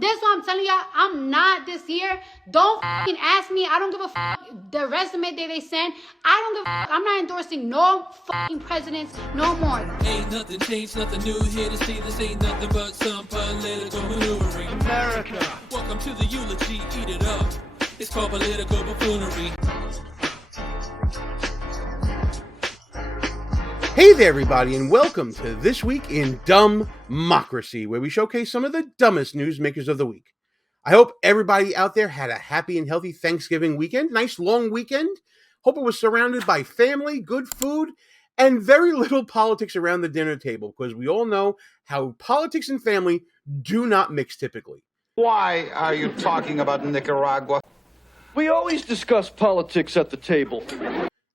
This is what I'm telling y'all. I'm not this year. Don't fucking ask me. I don't give a fuck the resume that they send. I don't give a fuck. I'm not endorsing no fucking presidents no more. Ain't nothing changed, nothing new here to see. This ain't nothing but some political maneuvering. America. Welcome to the eulogy. Eat it up. It's called political buffoonery. Hey there, everybody, and welcome to This Week in DUMBmocracy, where we showcase some of the dumbest newsmakers of the week. I hope everybody out there had a happy and healthy Thanksgiving weekend. Nice long weekend. Hope it was surrounded by family, good food, and very little politics around the dinner table, because we all know how politics and family do not mix typically. Why are you talking about Nicaragua? We always discuss politics at the table.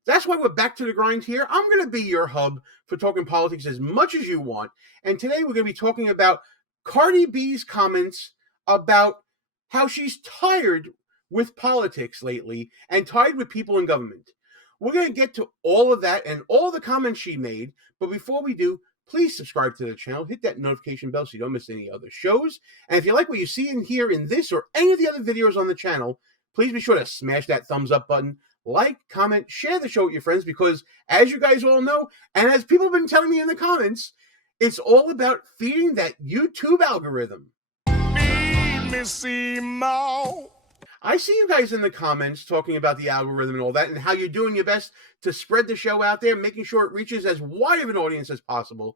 That's why we're back to the grind here. I'm going to be your hub for talking politics as much as you want. And today we're going to be talking about Cardi B's comments about how she's tired with politics lately and tired with people in government. We're going to get to all of that and all the comments she made. But before we do, please subscribe to the channel. Hit that notification bell so you don't miss any other shows. And if you like what you see and hear in this or any of the other videos on the channel, please be sure to smash that thumbs up button. Like, comment, share the show with your friends because, as you guys all know, and as people have been telling me in the comments, it's all about feeding that YouTube algorithm. Feed me, see more. I see you guys in the comments talking about the algorithm and all that and how you're doing your best to spread the show out there, making sure it reaches as wide of an audience as possible.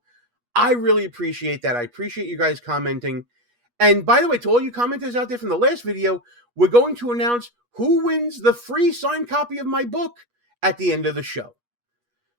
I really appreciate that. I appreciate you guys commenting. And by the way, to all you commenters out there from the last video, we're going to announce who wins the free signed copy of my book at the end of the show.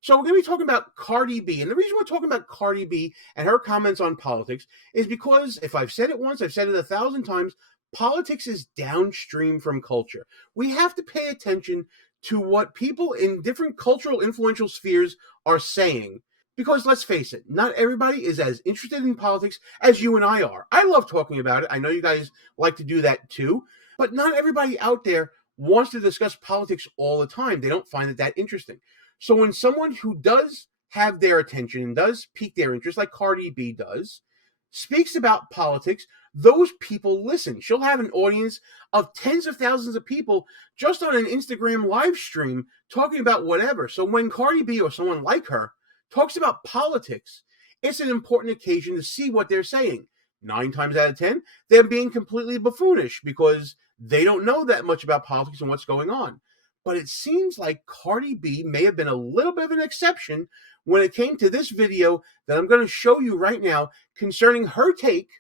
So we're going to be talking about Cardi B. And the reason we're talking about Cardi B and her comments on politics is because, if I've said it once, I've said it 1,000 times, politics is downstream from culture. We have to pay attention to what people in different cultural influential spheres are saying. Because let's face it, not everybody is as interested in politics as you and I are. I love talking about it. I know you guys like to do that too. But not everybody out there wants to discuss politics all the time. They don't find it that interesting. So when someone who does have their attention and does pique their interest, like Cardi B does, speaks about politics, those people listen. She'll have an audience of tens of thousands of people just on an Instagram live stream talking about whatever. So when Cardi B or someone like her talks about politics, it's an important occasion to see what they're saying. 9 times out of 10, they're being completely buffoonish because they don't know that much about politics and what's going on. But it seems like Cardi B may have been a little bit of an exception when it came to this video that I'm going to show you right now concerning her take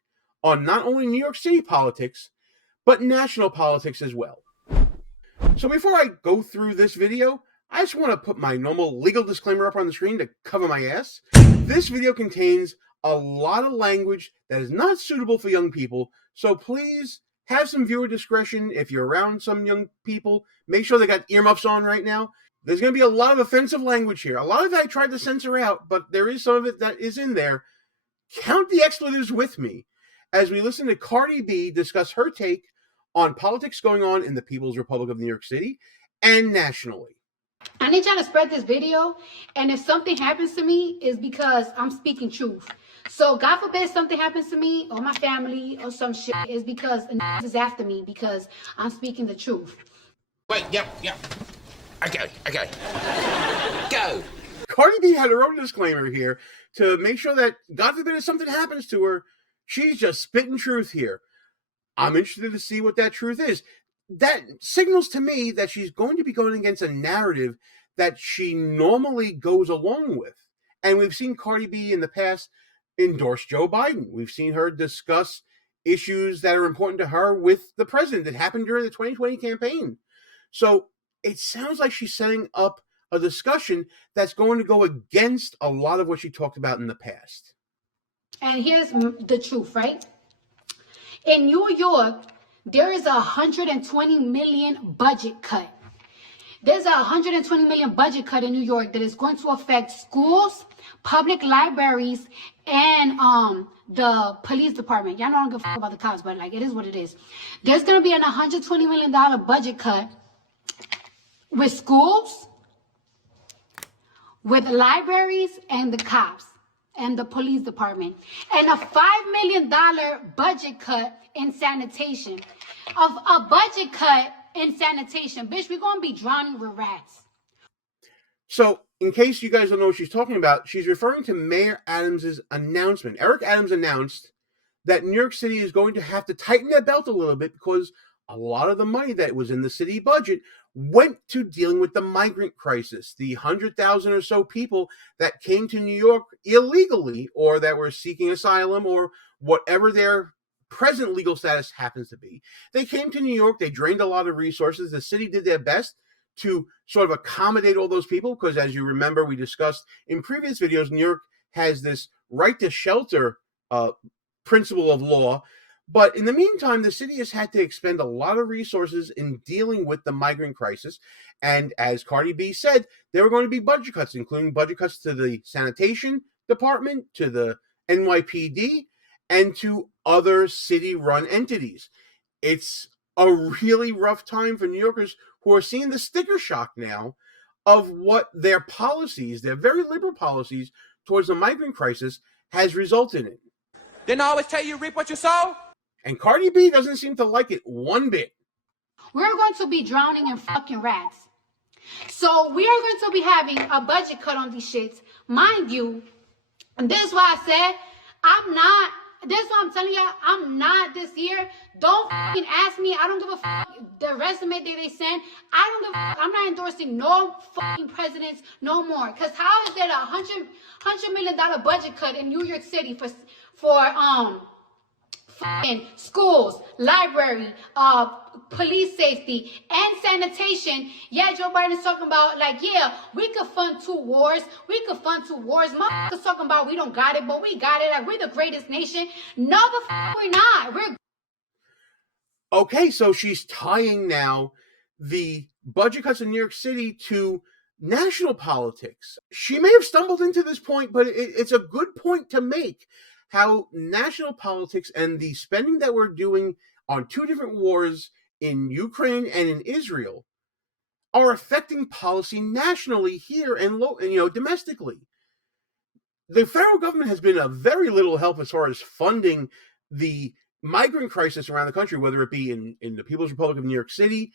on not only New York City politics, but national politics as well. So before I go through this video, I just want to put my normal legal disclaimer up on the screen to cover my ass. This video contains a lot of language that is not suitable for young people, so please have some viewer discretion. If you're around some young people, make sure they got earmuffs on right now. There's going to be a lot of offensive language here. A lot of it I tried to censor out, but there is some of it that is in there. Count the expletives with me as we listen to Cardi B discuss her take on politics going on in the People's Republic of New York City and nationally. I need y'all to spread this video, and if something happens to me, it's because I'm speaking truth. So God forbid something happens to me or my family or some shit, is because a is after me because I'm speaking the truth. Wait, yep. Okay. Go. Cardi B had her own disclaimer here to make sure that God forbid if something happens to her, she's just spitting truth here. I'm interested to see what that truth is. That signals to me that she's going to be going against a narrative that she normally goes along with. And we've seen Cardi B in the past endorse Joe Biden. We've seen her discuss issues that are important to her with the president that happened during the 2020 campaign. So it sounds like she's setting up a discussion that's going to go against a lot of what she talked about in the past. And here's the truth, right? In New York, there is a $120 million budget cut. There's a $120 million budget cut in New York that is going to affect schools, public libraries, and the police department. Y'all know I don't give a fuck about the cops, but like it is what it is. There's going to be an $120 million budget cut with schools, with libraries, and the cops. and the police department, and a $5 million budget cut in sanitation. Of a budget cut in sanitation, bitch, we're gonna be drowning with rats. So, in case you guys don't know what she's talking about, she's referring to Mayor Adams' announcement. Eric Adams announced that New York City is going to have to tighten their belt a little bit because a lot of the money that was in the city budget went to dealing with the migrant crisis, the 100,000 or so people that came to New York illegally or that were seeking asylum or whatever their present legal status happens to be. They came to New York, they drained a lot of resources. The city did their best to sort of accommodate all those people because, as you remember, we discussed in previous videos, New York has this right to shelter principle of law. But in the meantime, the city has had to expend a lot of resources in dealing with the migrant crisis. And as Cardi B said, there were going to be budget cuts, including budget cuts to the sanitation department, to the NYPD, and to other city-run entities. It's a really rough time for New Yorkers who are seeing the sticker shock now of what their policies, their very liberal policies towards the migrant crisis has resulted in. Didn't I always tell you reap what you sow? And Cardi B doesn't seem to like it one bit. We're going to be drowning in fucking rats. So we are going to be having a budget cut on these shits. Mind you, and this is why I said, this is what I'm telling y'all, I'm not this year. Don't fucking ask me. I don't give a fuck the resume they send. I don't give a fuck. I'm not endorsing no fucking presidents no more. Because how is there a $100 million budget cut in New York City for fucking schools, library, police safety, and sanitation? Yeah, Joe Biden's talking about, like, yeah, we could fund two wars. Motherfuckers talking about we don't got it, but we got it. Like, we're the greatest nation. No, the fuck we're not. We're Okay, so she's tying now the budget cuts in New York City to national politics. She may have stumbled into this point, but it's a good point to make. How national politics and the spending that we're doing on two different wars in Ukraine and in Israel are affecting policy nationally here and domestically. The federal government has been of very little help as far as funding the migrant crisis around the country, whether it be in the People's Republic of New York City,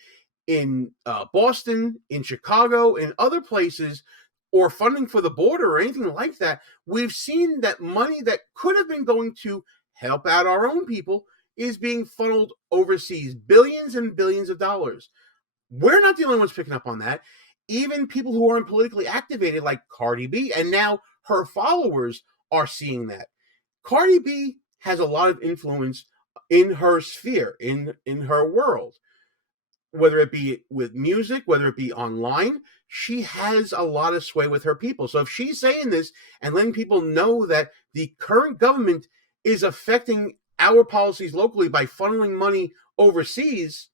in Boston, in Chicago, in other places, or funding for the border or anything like that. We've seen that money that could have been going to help out our own people is being funneled overseas, billions and billions of dollars. We're not the only ones picking up on that. Even people who aren't politically activated, like Cardi B, and now her followers are seeing that. Cardi B has a lot of influence in her sphere, in her world. Whether it be with music, whether it be online, she has a lot of sway with her people. So if she's saying this and letting people know that the current government is affecting our policies locally by funneling money overseas,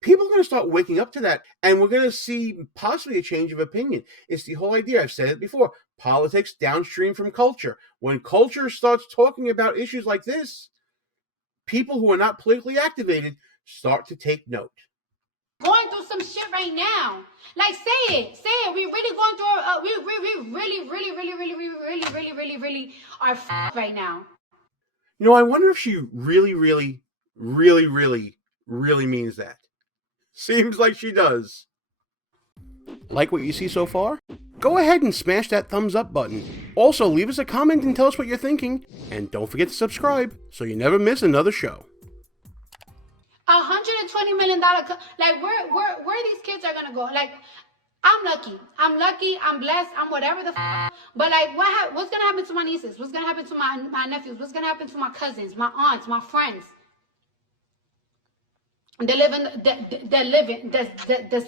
people are going to start waking up to that. And we're going to see possibly a change of opinion. It's the whole idea. I've said it before. Politics downstream from culture. When culture starts talking about issues like this, people who are not politically activated start to take note. Going through some shit right now. Like, say it. We're really going through. We really are fucked right now. I wonder if she really means that. Seems like she does. Like what you see so far? Go ahead and smash that thumbs up button. Also, leave us a comment and tell us what you're thinking. And don't forget to subscribe so you never miss another show. $120 million, like where these kids are gonna go? Like, I'm lucky, I'm blessed, I'm whatever the f. But like, what's gonna happen to my nieces? What's gonna happen to my nephews? What's gonna happen to my cousins, my aunts, my friends? That's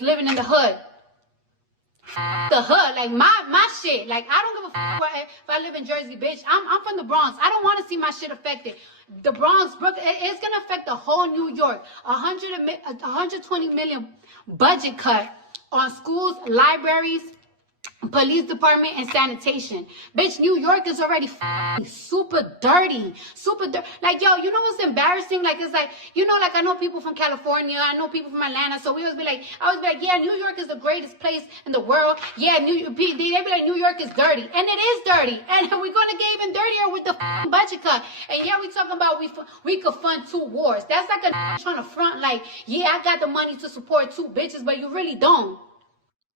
living in the hood. The hood, like my shit. Like, I don't give a f if I live in Jersey, bitch. I'm from the Bronx. I don't want to see my shit affected. The Bronx, Brooklyn, it's gonna affect the whole New York. 120 million budget cut on schools, libraries, police department and sanitation. Bitch, New York is already super dirty. Like, yo, you know what's embarrassing? Like, it's like, you know, like I know people from California, I know people from Atlanta, so we always be like, yeah, New York is the greatest place in the world. Yeah, they be like, New York is dirty. And it is dirty. And we're gonna get even dirtier with the budget cut. And yeah, we talking about we could fund 2 wars. That's like a trying to front like, yeah, I got the money to support 2 bitches, but you really don't.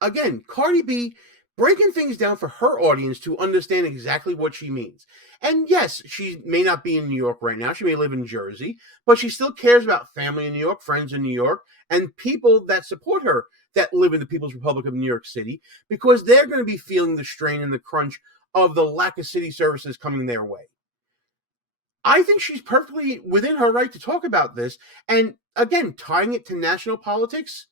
Again, Cardi B breaking things down for her audience to understand exactly what she means. And yes, she may not be in New York right now. She may live in Jersey, but she still cares about family in New York, friends in New York, and people that support her that live in the People's Republic of New York City, because they're going to be feeling the strain and the crunch of the lack of city services coming their way. I think she's perfectly within her right to talk about this. And again, tying it to national politics,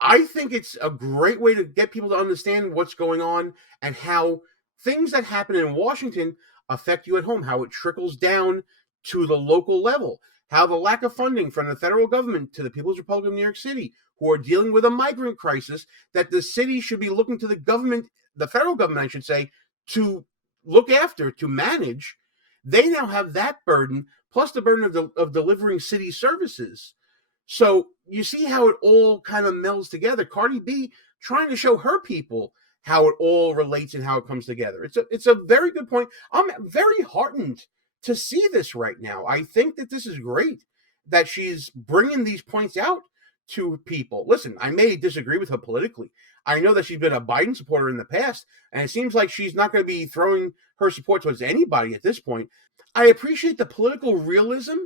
I think it's a great way to get people to understand what's going on and how things that happen in Washington affect you at home, how it trickles down to the local level, how the lack of funding from the federal government to the People's Republic of New York City, who are dealing with a migrant crisis, that the city should be looking to the government, the federal government, I should say, to look after, to manage. They now have that burden, plus the burden of delivering city services. So you see how it all kind of melds together. Cardi B trying to show her people how it all relates and how it comes together. It's a very good point. I'm very heartened to see this right now. I think that this is great that she's bringing these points out to people. Listen, I may disagree with her politically. I know that she's been a Biden supporter in the past, and it seems like she's not going to be throwing her support towards anybody at this point. I appreciate the political realism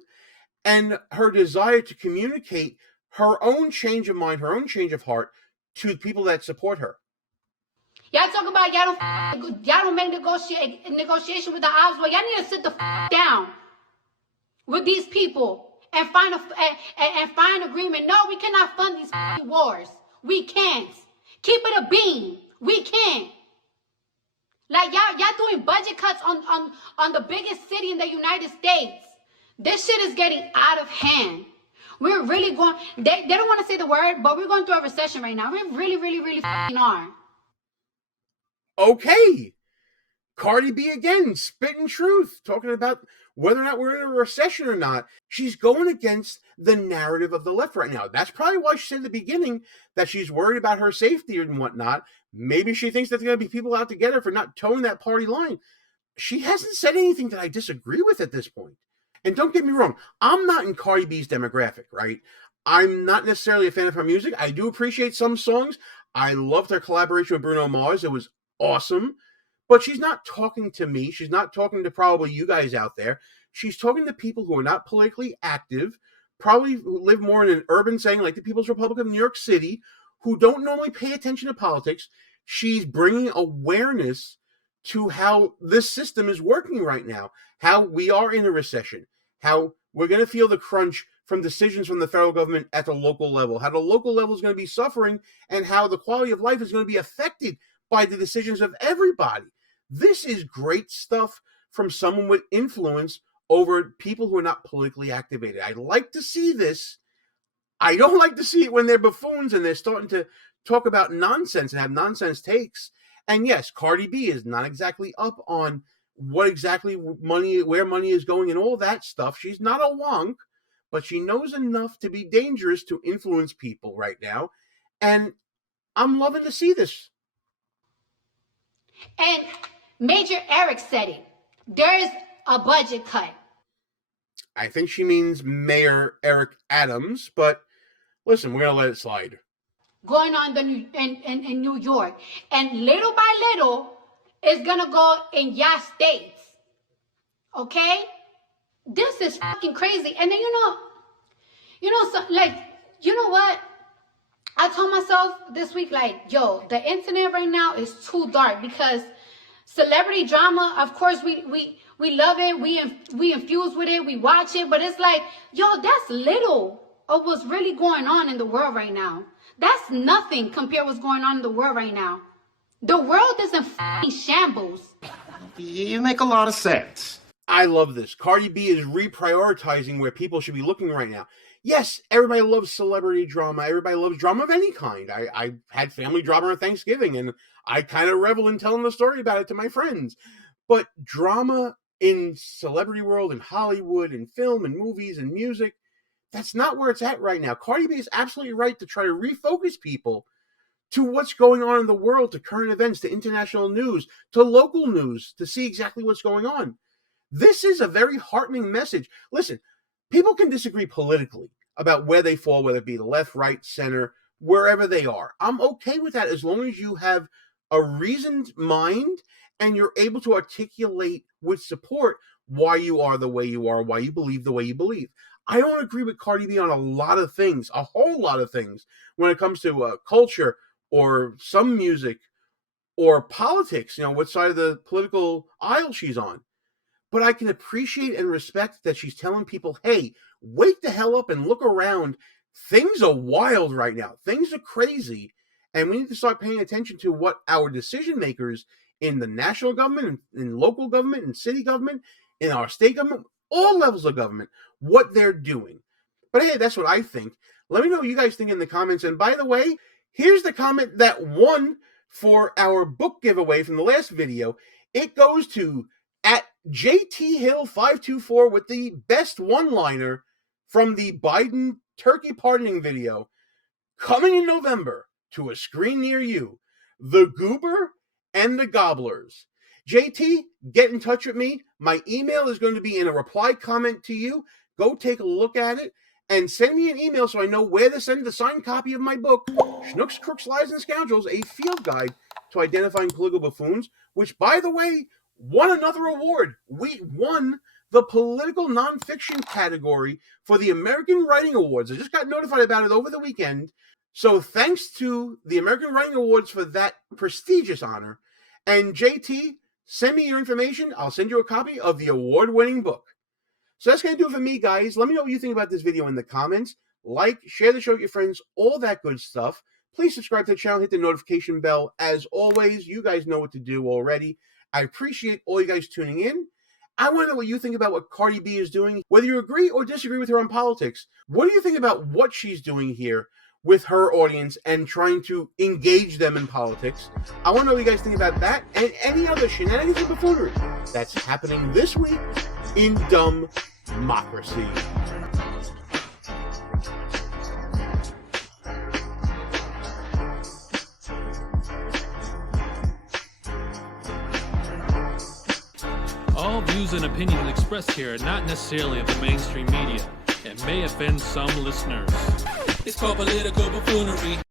and her desire to communicate her own change of mind, her own change of heart to people that support her. Y'all talk about y'all don't make negotiation with the odds. Well, y'all need to sit the down with these people and find agreement. No, we cannot fund these wars. We can't. Keep it a bean. We can't. Like y'all doing budget cuts on the biggest city in the United States. This shit is getting out of hand. We're really going, they don't want to say the word, but we're going through a recession right now. We really are. Okay. Cardi B again, spitting truth, talking about whether or not we're in a recession or not. She's going against the narrative of the left right now. That's probably why she said at the beginning that she's worried about her safety and whatnot. Maybe she thinks that there are going to be people out to get her for not towing that party line. She hasn't said anything that I disagree with at this point. And don't get me wrong, I'm not in Cardi B's demographic, right? I'm not necessarily a fan of her music. I do appreciate some songs. I loved her collaboration with Bruno Mars. It was awesome. But she's not talking to me. She's not talking to probably you guys out there. She's talking to people who are not politically active, probably who live more in an urban setting like the People's Republic of New York City, who don't normally pay attention to politics. She's bringing awareness to how this system is working right now, how we are in a recession, how we're going to feel the crunch from decisions from the federal government at the local level, how the local level is going to be suffering, and how the quality of life is going to be affected by the decisions of everybody. This is great stuff from someone with influence over people who are not politically activated. I like to see this. I don't like to see it when they're buffoons and they're starting to talk about nonsense and have nonsense takes. And yes, Cardi B is not exactly up on what exactly where money is going and all that stuff. She's not a wonk, but she knows enough to be dangerous to influence people right now. And I'm loving to see this. And Major Eric said it. There's a budget cut. I think she means Mayor Eric Adams, but listen, we're going to let it slide. Going on in New York. And little by little, it's going to go in your states. Okay? This is fucking crazy. And then, you know what? I told myself this week, like, yo, the internet right now is too dark because celebrity drama, of course, we love it. We infuse with it. We watch it. But it's like, yo, that's little of what's really going on in the world right now. That's nothing compared to what's going on in the world right now. The world is in fucking shambles. You make a lot of sense. I love this. Cardi B is reprioritizing where people should be looking right now. Yes, everybody loves celebrity drama. Everybody loves drama of any kind. I had family drama on Thanksgiving, and I kind of revel in telling the story about it to my friends. But drama in celebrity world, in Hollywood, in film, and movies, and music, that's not where it's at right now. Cardi B is absolutely right to try to refocus people to what's going on in the world, to current events, to international news, to local news, to see exactly what's going on. This is a very heartening message. Listen, people can disagree politically about where they fall, whether it be the left, right, center, wherever they are. I'm okay with that as long as you have a reasoned mind and you're able to articulate with support why you are the way you are, why you believe the way you believe. I don't agree with Cardi B on a lot of things, a whole lot of things, when it comes to culture or some music or politics, what side of the political aisle she's on. But I can appreciate and respect that she's telling people, hey, wake the hell up and look around. Things are wild right now. Things are crazy. And we need to start paying attention to what our decision makers in the national government, in local government, in city government, in our state government, all levels of government, what they're doing. But hey, that's what I think. Let me know what you guys think in the comments. And by the way, here's the comment that won for our book giveaway from the last video. It goes to at JT Hill 524 with the best one-liner from the Biden turkey pardoning video coming in November to a screen near you. The Goober and the Gobblers. JT, get in touch with me. My email is going to be in a reply comment to you. Go take a look at it and send me an email so I know where to send the signed copy of my book, Schnooks, Crooks, Lies, and Scoundrels, a field guide to identifying political buffoons, which, by the way, won another award. We won the political nonfiction category for the American Writing Awards. I just got notified about it over the weekend. So thanks to the American Writing Awards for that prestigious honor. And JT, send me your information. I'll send you a copy of the award-winning book. So that's going to do it for me, guys. Let me know what you think about this video in the comments. Like, share the show with your friends, all that good stuff. Please subscribe to the channel, hit the notification bell. As always, you guys know what to do already. I appreciate all you guys tuning in. I want to know what you think about what Cardi B is doing, whether you agree or disagree with her on politics. What do you think about what she's doing here with her audience and trying to engage them in politics? I want to know what you guys think about that and any other shenanigans and buffoonery that's happening this week in Dumbmocracy. All views and opinions expressed here are not necessarily of the mainstream media and may offend some listeners. It's called political buffoonery.